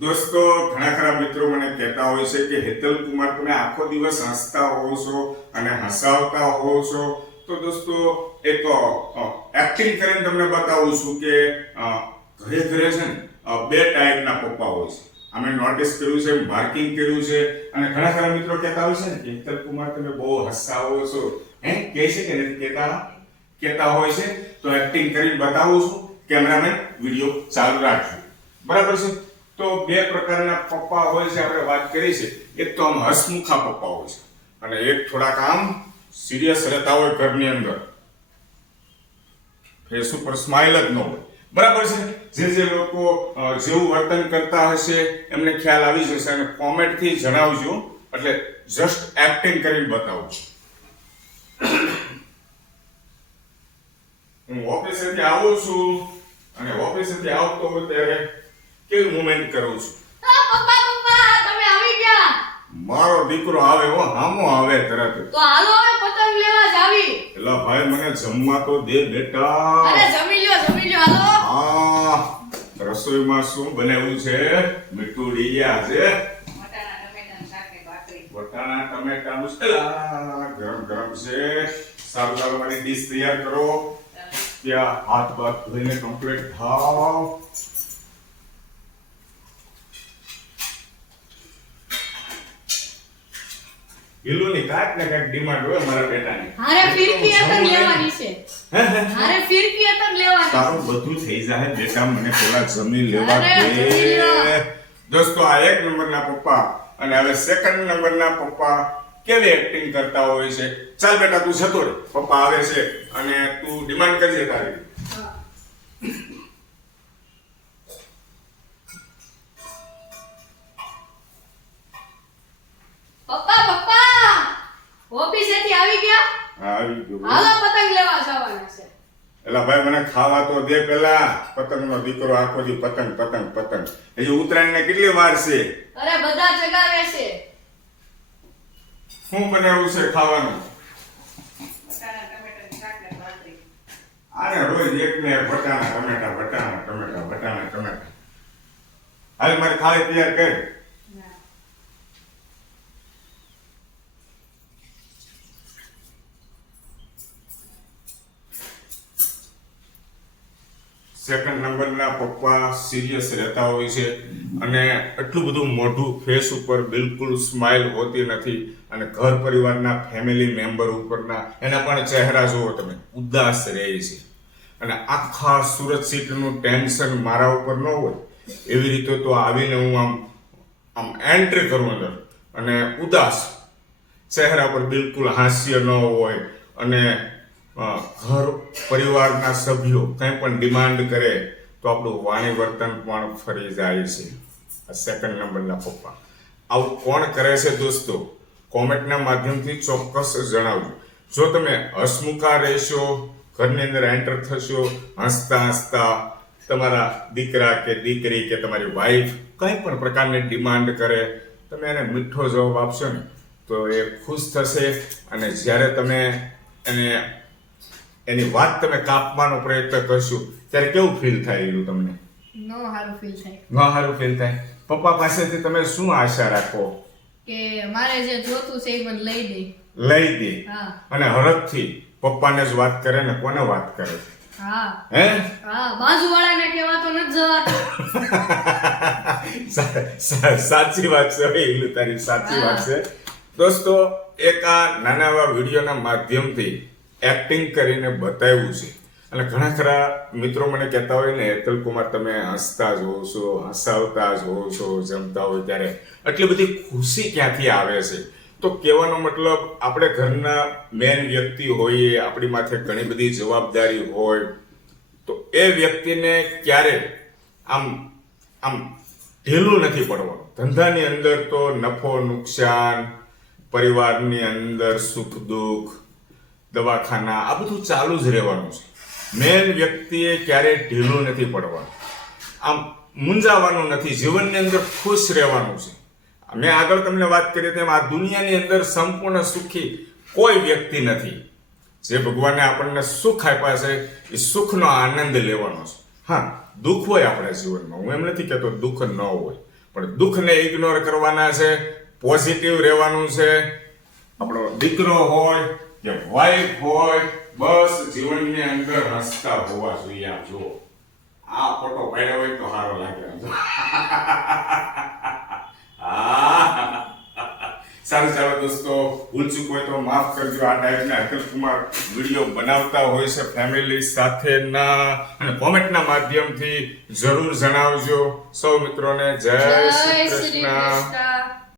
દોસ્તો, ઘણા ખરા મિત્રો મને કહેતા હોય છે કે હેતલ કુમાર, તમે આખો દિવસ હસતા હોવ છો અને હસાવતા હોવ છો? તો દોસ્તો, એક એક્ટિંગ કરીને તમને બતાવું છું કે ઘરે ઘરે છે ને બે ટાઈપના પપ્પા હોય છે. અમે નોટિસ કર્યું છે માર્કિંગ કર્યું છે અને ઘણા ખરા મિત્રો કહેતા હોય છે ને કે હેતલ કુમાર, તમે બહુ હસાવો છો. હે, કહે છે કે નથી કહેતા? કહેતા હોય છે? તો એક્ટિંગ કરીને બતાવું છું. કેમેરામેન, વીડિયો ચાલુ રાખજો. બરાબર છે? તો બે પ્રકારના પપ્પા હોય છે, આપણે વાત કરી છે. એક તો આમ હસમુખા પપ્પા હોય છે. અને એક થોડાક આમ સિરિયસ રહેતા હોય ઘરની અંદર. ફેસ ઉપર સ્માઇલ જ ન હોય. બરાબર છે? જે જે લોકો જેવું વર્તન કરતા હશે, એમને ખ્યાલ આવી જશે અને કોમેન્ટથી જણાવજો. એટલે જસ્ટ એક્ટિંગ કરીને બતાવું છું. હું ઓફિસેથી આવું છું. અને ઓફિસેથી આવતો હોય ત્યારે કેવી મુમેન્ટ કરું છું? આ પપ્પા પપ્પા તમે આવી ગયા. મારો દીકરો આવે હો હામો આવે તરત. તો હાલો હવે પતંગ લેવા જાવી એલા ભાઈ મને જમવા તો દે બેટા. અરે જમી લ્યો જમી લ્યો હાલો. હા રસોઈમાં શું બનાવ્યું છે? મીઠું ડીયા છે મટાના ટમેટાનું શાક ને ભાખરી. વટાણા ટમેટાનું સલાડ. ગરમ ગરમ છે. સારું સારું મારી ડીશ તૈયાર કરો. ત્યાં હાથ બાથ ધોઈને કમ્પ્લીટ થાવ. હિલુની કાંઈક ને કાંઈક ડિમાન્ડ હોય મારા બેટાની. હારે ફિરકી અતર લેવાની છે. હારે ફિરકી અતર લેવાની તારું બધું થઈ જાય બેટા મને પેલા જમીન લેવા દે. દોસ્તો આ એક નંબરના પપ્પા અને હવે સેકન્ડ નંબરના પપ્પા કેવી એક્ટિંગ કરતા હોય છે? ચાલ બેટા તું જતો રે પપ્પા આવે છે અને તું ડિમાન્ડ કરજે તારી. એલા ભાઈ મને ખાવા તો દે પેલા. પતંગનો દીકરો આખો દી પતંગ પતંગ પતંગ. હજી ઉત્તરાયણ ને કેટલી વાર છે? અરે બધા જગાવે છે. શું બનાવ્યું છે ખાવાનું? આને રોજ એક ને બટાણા ટમેટા બટાણા ટમેટા બટાણા ટમેટા. હાલ મારે ખાલી તૈયાર કર. સેકન્ડ નંબરના પપ્પા સિરિયસ રહેતા હોય છે અને એટલું બધું મોઢું ફેસ ઉપર બિલકુલ સ્માઇલ હોતી નથી અને ઘર પરિવારના ફેમિલી મેમ્બર ઉપરના એના પણ ચહેરા જુઓ તમે, ઉદાસ રહે છે. અને આખા સુરત સીટનું ટેન્શન મારા ઉપર ન હોય, એવી રીતે તો આવીને હું આમ આમ એન્ટ્રી કરું અંદર અને ઉદાસ, ચહેરા પર બિલકુલ હાસ્ય ન હોય અને ઘર પરિવારના સભ્યો કંઈ પણ ડિમાન્ડ કરે તો આપણું વાણી વર્તન પણ ફરી જાય છે. આ સેકન્ડ નંબરના પપ્પા. આવું કોણ કરે છે દોસ્તો? કોમેન્ટના માધ્યમથી ચોક્કસ જણાવજો. જો તમે હસમુખા રહેશો, ઘરની અંદર એન્ટર થશો, હસતા હસતા તમારા દીકરા કે દીકરી કે તમારી વાઈફ કંઈ પણ પ્રકારની ડિમાન્ડ કરે, તમે એને મીઠો જવાબ આપશો ને, તો એ ખુશ થશે અને જ્યારે તમે એને એની વાત તમે કાપવાનો પ્રયત્ન કરશો ત્યારે કેવું ફીલ થાય એનું તમને? નો સારું ફીલ થાય. ન સારું ફીલ થાય. પપ્પા પાસેથી તમે શું આશા રાખો? કે મારે જે જોતું છે એ મને લઈ દે. લઈ દે. હા. અને હરખથી પપ્પાને જ વાત કરે ને કોને વાત કરે? હા. હે? હા બાજુવાળાને કેવા તો નથી જવાતું. સાચી વાત છે ભાઈ તારી સાચી વાત છે. દોસ્તો એક આ નાના એવા વિડીયોના માધ્યમથી એક્ટિંગ કરીને બતાવ્યું છે. અને ઘણા ખરા મિત્રો મને કહેતા હોય ને હેતલ કુમાર, તમે હસતા જ હો છો, હસાવતા જ હો છો, જમતા હોય ત્યારે. એટલી બધી ખુશી ક્યાંથી આવે છે? તો કહેવાનો મતલબ, આપણે ઘરના મેન વ્યક્તિ હોઈએ, આપણી માથે ઘણી બધી જવાબદારી હોય, તો એ વ્યક્તિને ક્યારે આમ આમ ઢીલું નથી પડવાનું. ધંધાની અંદર તો નફો, નુકસાન, પરિવારની અંદર સુખ, દુઃખ દવાખાના, આ બધું ચાલુ જ રહેવાનું છે. મેન વ્યક્તિએ ક્યારેય ઢીલું નથી પડવાનું. આમ મૂંઝાવાનું નથી, જીવનની અંદર ખુશ રહેવાનું છે. મેં આગળ તમને વાત કરી તેમ આ દુનિયાની અંદર સંપૂર્ણ સુખી કોઈ વ્યક્તિ નથી. જે ભગવાને આપણને સુખ આપ્યા છે, એ સુખનો આનંદ લેવાનો છે. હા, દુઃખ હોય આપણા જીવનમાં. હું એમ નથી કહેતો દુઃખ ન હોય. પણ દુઃખને ઇગ્નોર કરવાના છે પોઝિટિવ રહેવાનું છે. આપણો દીકરો હોય કે વાઈફ હોય બસ જીવનની અંદર હસતા હોવા જોઈએ આપ જુઓ આ ફોટો પાડ્યો હોય તો સારો લાગે સારું ચાલો દોસ્તો ભૂલ ચૂક હોય તો માફ કરજો આ ટાઈપના અખિલ કુમાર વીડિયો બનાવતા હોય છે ફેમિલી સાથેના અને કોમેન્ટના માધ્યમથી જરૂર જણાવજો સૌ મિત્રોને જય જય શ્રી કૃષ્ણ